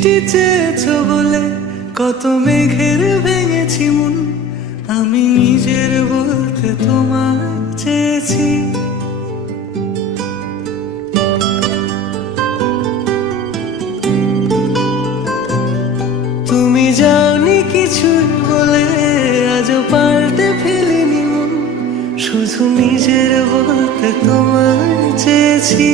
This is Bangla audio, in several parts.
বৃষ্টি চেয়েছো বলে কত মেঘের ভেঙেছি মন, আমি নিজের বলতে তোমায় চেয়েছি। তুমি যাওনি কিছুই বলে আজও পাল্টে ফেলিনি মন, শুধু নিজের বলতে তোমায় চেয়েছি।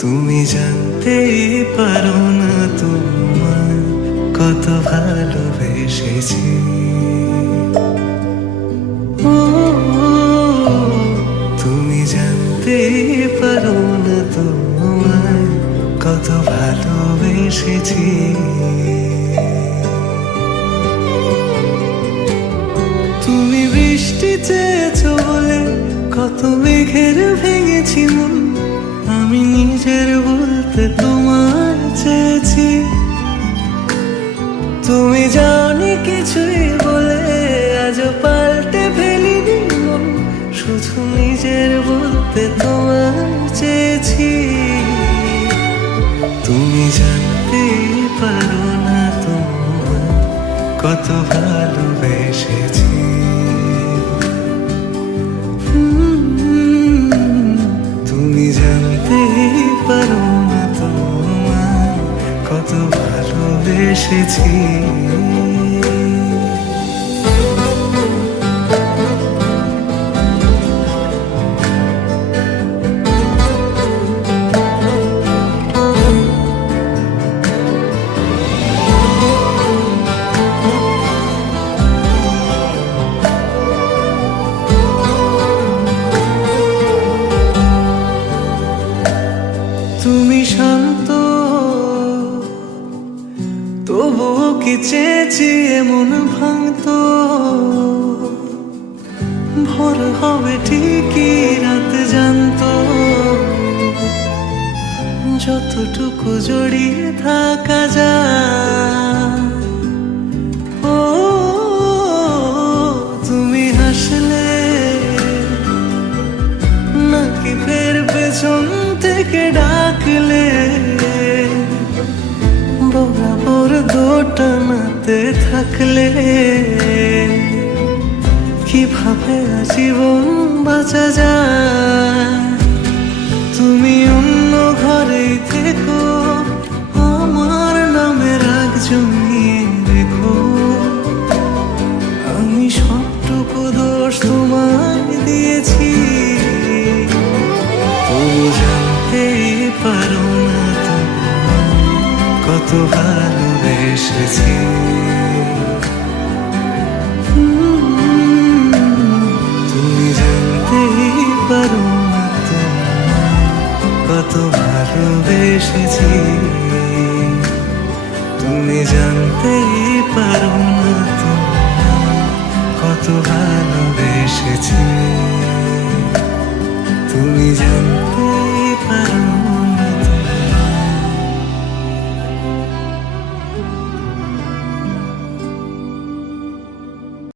তুমি জানতেই পারো না তোমায় কত ভালোবেসেছি। ও তুমি জানতেই পারো না তোমায় কত ভালোবেসেছি। তুমি বৃষ্টি চেয়েছো বলে কত মেঘের ভেঙেছি মন, আমি নিজের বলতে তোমায় চেয়েছি। তুমি জানি কিছুই বলে আজও পাল্টে ফেলিনি মন, শুধু নিজের বলতে তোমায় চেয়েছি। তুমি জানতে পারো না তোমায় কত ভালোবেসেছি। তুমি জানতে পারো না তোমায় কত ভালোবেসেছি। তুমি শান্ত তবুও কি চেয়েছি এমন ভাঙতো, ভোর হবে ঠিকই রাত জানতো, যতটুকু জড়িয়ে থাকা যায়। ও তুমি হাসলে নাকি ফের পেছন থেকে ডাকলে, বরাবর দোটানাতে থাকলে কিভাবে আজীবন বাঁচা যায়। তুমি অন্য ঘরেই থেকো, আমার নামে রাগ জমিয়ে রেখো, আমি সবটুকু দোষ তোমায় দিয়েছি। তুমি জানতেই পারো না তোমায় কত ভালোবেসেছি। তুমি জানতেই পারো না তোমায় কত ভালোবেসেছি। তুমি জানতেই পারো না তোমায় কত ভালোবেসেছি। তুমি জানতে